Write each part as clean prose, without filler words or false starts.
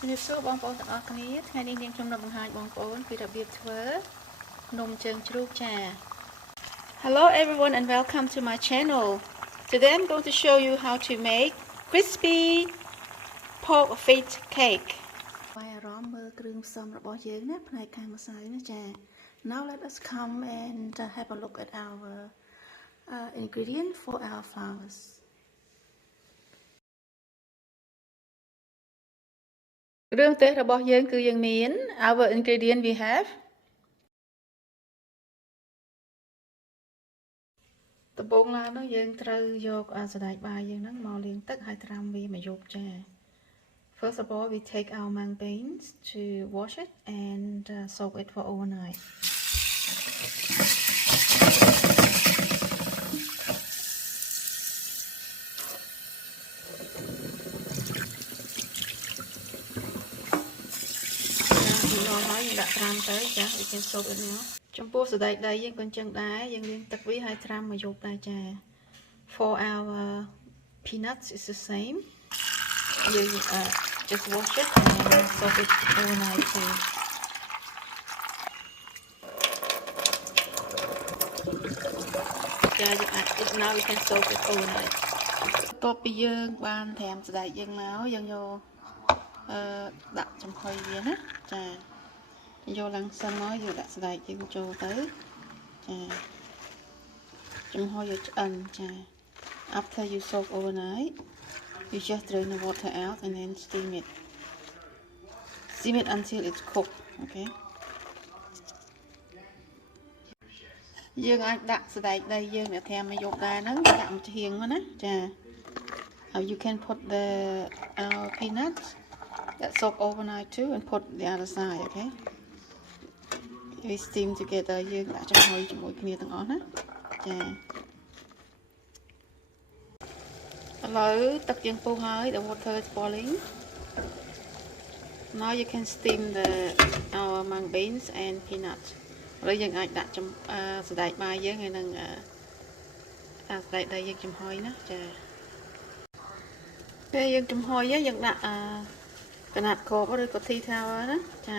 ជំរាបសួរបងប្អូនទាំងអស់គ្នាថ្ងៃនេះនាងខ្ញុំនឹងបង្ហាញបងប្អូនពីរបៀបធ្វើនំជើងជ្រូកចា Hello everyone and welcome to my channel. Today I'm going to show you how to make crispy pork feet cake. បាយអារម្មណ៍មើលគ្រឿងផ្សំរបស់យើងណាផ្នែកខាងម្សៅណាចា Now let us come and have a look at our ingredient for our flours. Rương tếរបស់យើងគឺយើងមាន our ingredient we have ដំបូងឡើងនោះយើងត្រូវយកសណ្តែកបាយយើងហ្នឹងមកលាងទឹកហើយត្រាំវាមួយយប់ចា First of all we take our mung beans to wash it and soak it for overnight. We can soak it now. ចំពោះសណ្តែកដីយើងក៏អញ្ចឹងដែរយើងលាងទឹកវាហើយត្រាំមួយយប់ដែរចា For our peanuts it's the same. You just wash it and soak it overnight too. ចាយើងអាច now we can soak it overnight. បន្ទាប់ពីយើងបានត្រាំសណ្តែកយើងមកយើងយកដាក់ចំហុយវាណាចាយកឡើងសិនមកយកដាក់សណ្តែកយើងចូលទៅចាចំហុយឲ្យឆ្អិនចា After you soak overnight you just drain the water out and then steam it until it's cooked. Okay យើងអាចដាក់សណ្តែកដីយើងដែលត្រាំមកយកដែរហ្នឹងដាក់មួយឈៀងមកណាចា You can put the peanuts that soak overnight too and put the other side. Okay we steam together យើងដាក់ចំហុយជាមួយគ្នាទាំងអស់ណាចាឥឡូវទឹកយើងពុះហើយ the water is boiling. Now you can steam our mung beans and peanuts. ឥឡូវយើងអាចដាក់សណ្តែកបាយយើងហើយនឹងសណ្តែកដីយើងចំហុយណាចាពេលយើងចំហុយយើងដាក់កណាត់គ្របឬក៏ tea towel ណាចា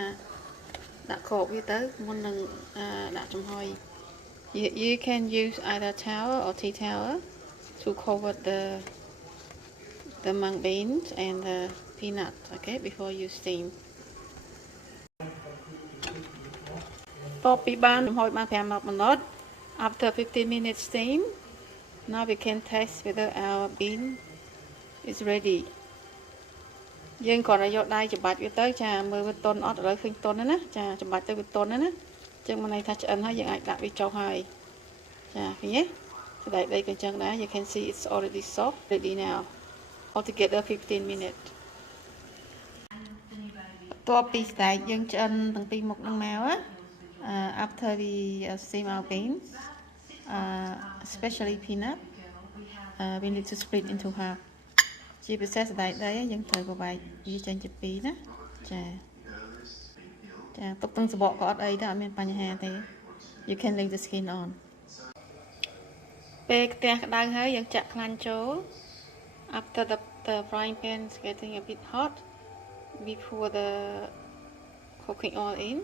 ដាក់គ្របវាទៅមុននឹងដាក់ចំហុយ You can use either towel or tea towel to cover the mung beans and the peanuts, okay, before you steam. តបពីបានចំហុយបាន5 minutes after 15 minutes steam now we can test whether our bean is ready. យើងគ្រាន់តែយកដៃច្របាច់វាទៅចាមើលវាទន់អត់ឥឡូវឃើញទន់ណាចាច្របាច់ទៅវាទន់ណាចឹងមកន័យថាឆ្អិនហើយយើងអាចដាក់វាចុះហើយចាឃើញទេសណ្តែកដីក៏អញ្ចឹងដែរ You can see it's already soft ready now altogether 15 minutes តបពីសណ្តែកយើងឆ្អិនទាំងពីរមុខនឹងមក after we steam our beans especially peanut we need to split into half ជាពិសេសសណ្តែកដីយើងត្រូវប្របែកវាចេញជាពីរណាចាទុកទាំងសបកក៏អត់អីទេអត់មានបញ្ហាទេ You can leave the skin on ពេលខ្ទះក្តៅហើយយើងចាក់ខ្លាញ់ចូល After the frying pan is getting a bit hot we pour the cooking oil in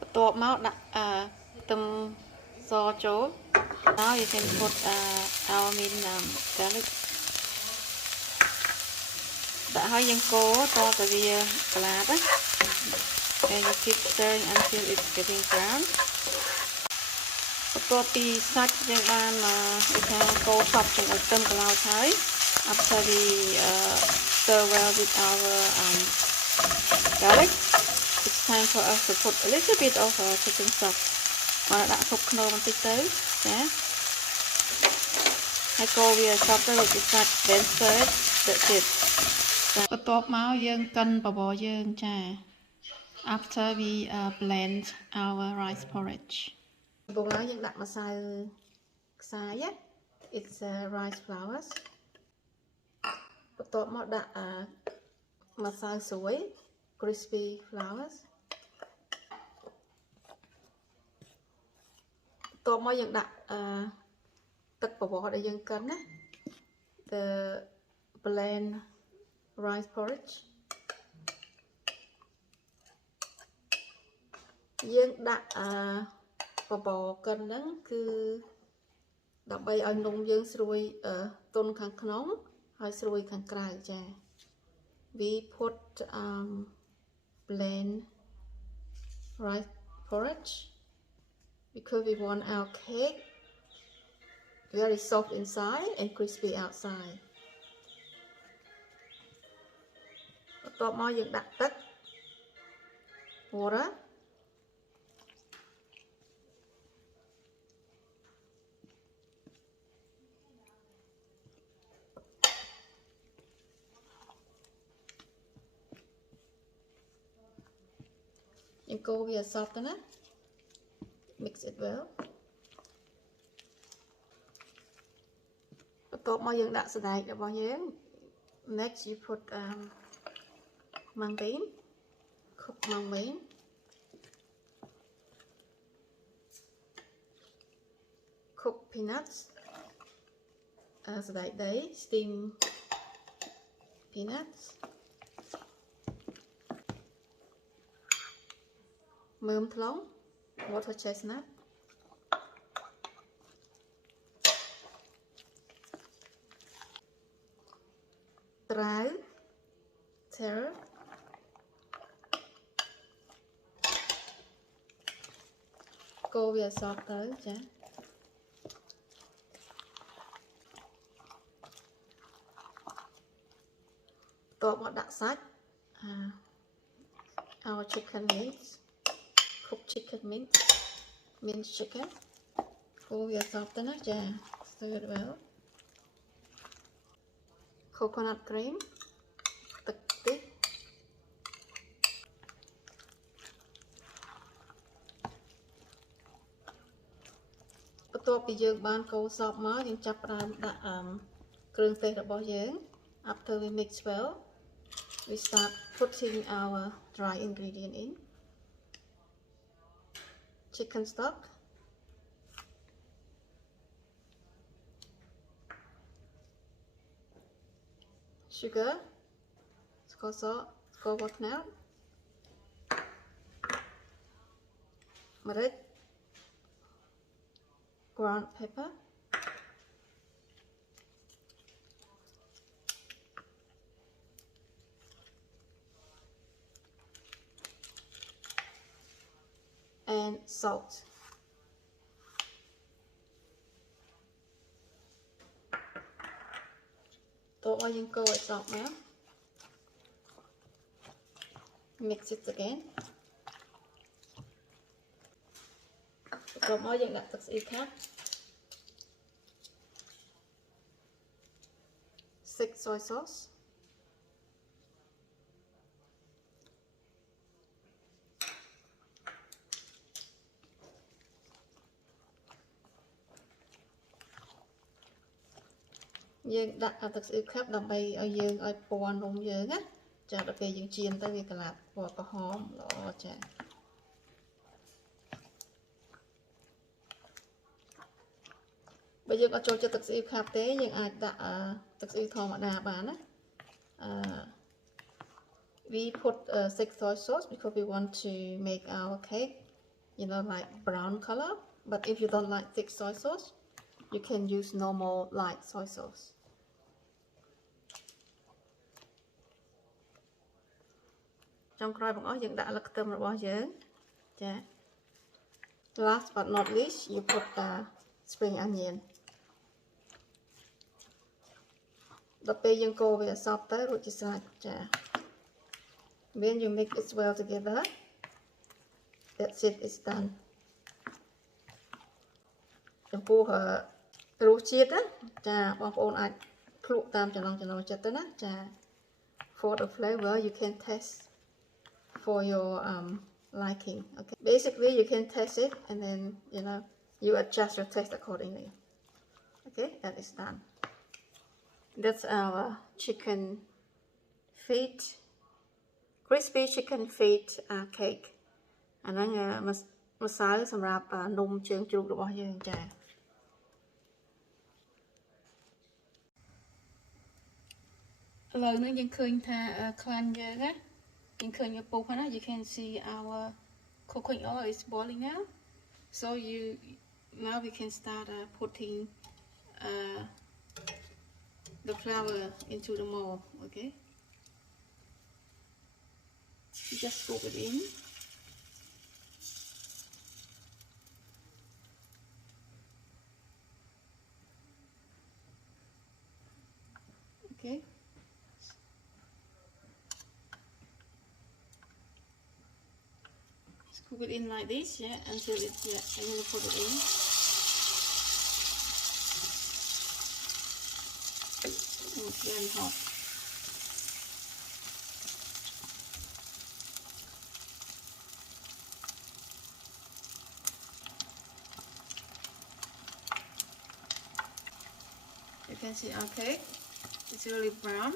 បន្ទាប់មកដាក់ខ្ទឹមសចូល Now you can put our minced garlic ដាក់ហើយយើងកូរតទៅវាក្លាបណា and you keep stirring until it's getting brown បន្ទាប់ពីសាច់យើងបានគេថាកូរសពជាមួយខ្ទឹមក្លោចហើយ after we stir well with our garlic it's time for us to put a little bit of chicken stock មកដាក់ស៊ុបខ្នុរបន្តិចទៅចាហើយកូរវាសពទៅរួចពីសាច់ then stir it that's it បន្ទាប់មកយើងកិនបបរយើងចា after we blend our rice porridge ដំបូងឡើយយើងដាក់ម្សៅខ្សាយ it's rice flours បន្ទាប់មកដាក់ម្សៅស្រួយ crispy flours បន្ទាប់មកយើងដាក់ទឹកបបរដែលយើងកិនណា the blend rice porridge យើងដាក់បបរកិនហ្នឹងគឺដើម្បីឲ្យនំយើងស្រួយទន់ខាងក្នុងហើយស្រួយខាងក្រៅចា we put blend rice porridge because we want our cake very soft inside and crispy outside បន្ទាប់មកយើងដាក់ទឹក water យើងកូរវាសព្វទៅណា mix it well បន្ទាប់មកយើងដាក់សណ្តែករបស់យើង next you put mung bean cook mung bean cook peanuts សណ្តែកដី steam peanuts មើមថ្លុង water chestnut ត្រាវ taro កូរវាសព្វទៅចាតបមកដាក់សាច់our chicken meat cook chicken meat minced chicken កូរវាសព្វទៅណាចា stir it well coconut cream ទឹកតិចបន្ទាប់ពីយើងបានកូរសព្វមកយើងចាប់ផ្ដើមដាក់គ្រឿងទេសរបស់យើង after we mix well we start putting our dry ingredient in chicken stock sugar ស្ករសស្ករបត់ខ្នោតម្រេច ground pepper and salt តោះឲ្យយើងកូរឲ្យសព្វមក mix it again បន្ទាប់មកយើងដាក់ទឹកស្អុយខាប់ 6 soy sauce យើងដាក់ទឹកស្អុយខាប់ដើម្បីឲ្យយើងឲ្យពណ៌នំយើងណាចាដល់ពេលយើងចៀនទៅវាកន្លប់ពណ៌ក្រហមល្អចាបើយើងអត់ចូលចិត្តទឹកស្អុយខាប់ទេយើងអាចដាក់ទឹកស្អុយធម្មតាបានណាwe put 6 soy sauce because we want to make our cake you know like brown color but if you don't like thick soy sauce you can use normal light soy sauce ចុងក្រោយបងអស់យើងដាក់លឹកខ្ទឹមរបស់យើងចា last but not least you put spring onion ដល់ពេលយើងកូរវាសព្វទៅរួចជាស្រេចចា when you mix it well together that's it is done ចំពោះរសជាតិណាចាបងប្អូនអាចភ្លក់តាមចំណង់ចំណូលចិត្តទៅណាចា for the flavor you can taste for your liking okay basically you can taste it and then you know you adjust your taste accordingly okay that is done that's our chicken feet crispy chicken feet cake អាហ្នឹងម្សៅសម្រាប់នំជើងជ្រូករបស់យើងចា Lời nữa dân khơi tha clan giờ á, dân khơi như bột hả? You can see our coconut oil is boiling now, so now we can start putting the flour into the mold. Okay, you just scoop it in. Okay. Scoop it in like this, yeah, until it's and then put it in. Oh, it's very hot. You can see our cake. It's really brown.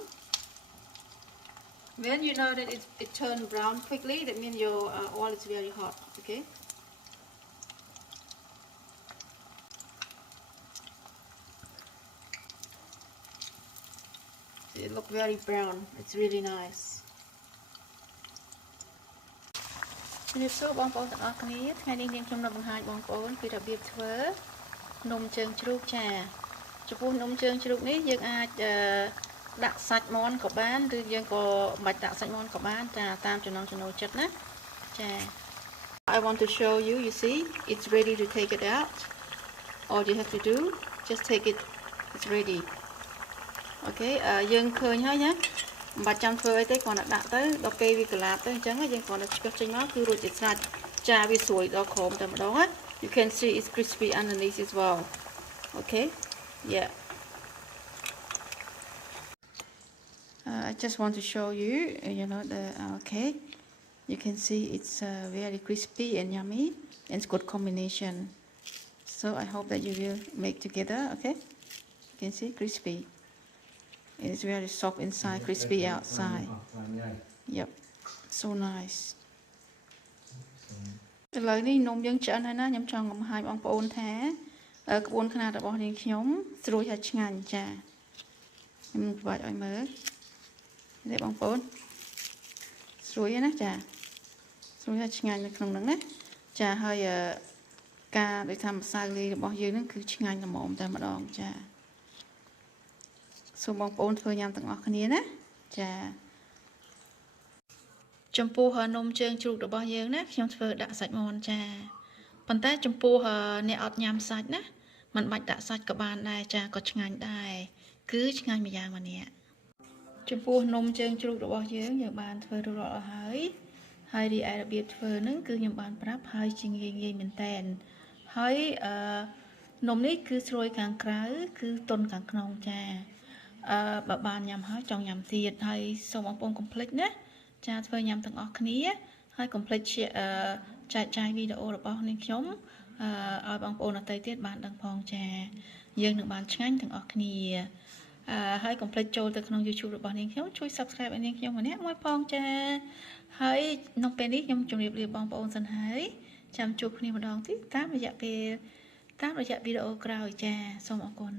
When you know that it turned brown quickly, that means your oil is very hot. Okay. It looks very brown. It's really nice. ជំរាបសួរបងប្អូនទាំងអស់គ្នាថ្ងៃនេះនាងខ្ញុំនឹងបង្ហាញបងប្អូនពីរបៀបធ្វើនំជើងជ្រូកចាចំពោះនំជើងជ្រូកនេះយើងអាចដាក់សាច់មាន់ក៏បានឬយើងក៏មិនដាក់សាច់មាន់ក៏បានតាមចំណង់ចំណូលចិត្តណាចា I want to show you, you see, it's ready to take it out. All you have to do, just take it, it's ready. Okay, យើងឃើញហើយណាមិនបាច់ចាំធ្វើអីទេគ្រាន់តែដាក់ទៅដល់ពេលវាកលាបទៅអញ្ចឹងយើងគ្រាន់តែឆ្កឹះចេញមកគឺរួចជាស្រេចចាវាស្រួយដល់ក្រោមតែម្ដងណា You can see it's crispy underneath as well. Okay, yeah. I just want to show you, you know, the cake. You can see it's very crispy and yummy, and it's good combination. So I hope that you will make together. Okay, you can see crispy. It's very soft inside, crispy outside. Yep, so nice. ឥឡូវនេះនំយើងឆ្អិនហើយណាខ្ញុំចង់បង្ហាញបងប្អូនថាក្បួនខ្នាតរបស់នាងខ្ញុំស្រួយហើយឆ្ងាញ់ចាខ្ញុំប្រាប់ឲ្យមើលនេះបងប្អូនស្រួយណាចាស្រួយហើយឆ្ងាញ់នៅក្នុងហ្នឹងណាចាហើយការដូចថាម្សៅលាយរបស់យើងហ្នឹងគឺឆ្ងាញ់ល្មមតែម្ដងចាសូមបងប្អូនធ្វើញ៉ាំទាំងអស់គ្នាណាចាចំពោះនំជើងជ្រូករបស់យើងណាខ្ញុំធ្វើដាក់សាច់មាន់ចាប៉ុន្តែចំពោះអ្នកអត់ញ៉ាំសាច់ណាមិនបាច់ដាក់សាច់ក៏បានដែរចាក៏ឆ្ងាញ់ដែរគឺឆ្ងាញ់មួយយ៉ាងម្នាក់ចំពោះនំជើងជ្រូករបស់យើងបានធ្វើរួចរាល់អស់ហើយរីឯរបៀបធ្វើហ្នឹងគឺខ្ញុំបានប្រាប់ហើយជាងាយមែនតែនហើយនំនេះគឺស្រួយខាងក្រៅគឺទន់ខាងក្នុងចាបើបានញ៉ាំហើយចង់ញ៉ាំទៀតហើយសូមបងប្អូនកុំភ្លេចណាចាធ្វើញ៉ាំទាំងអស់គ្នាហើយកុំភ្លេចចែកចាយវីដេអូរបស់នាងខ្ញុំឲ្យបងប្អូនអតីតទៀតបានដឹងផងចាយើងនឹងបានឆ្ងាញ់ទាំងអស់គ្នាហើយកុំភ្លេចចូលទៅក្នុង YouTube របស់នាងខ្ញុំជួយ Subscribe ឲ្យនាងខ្ញុំម្នាក់មួយផងចាហើយនៅពេលនេះខ្ញុំជម្រាបលាបងប្អូនសិនហើយចាំជួបគ្នាម្ដងទៀតតាមរយៈវីដេអូក្រោយចាសូមអរគុណ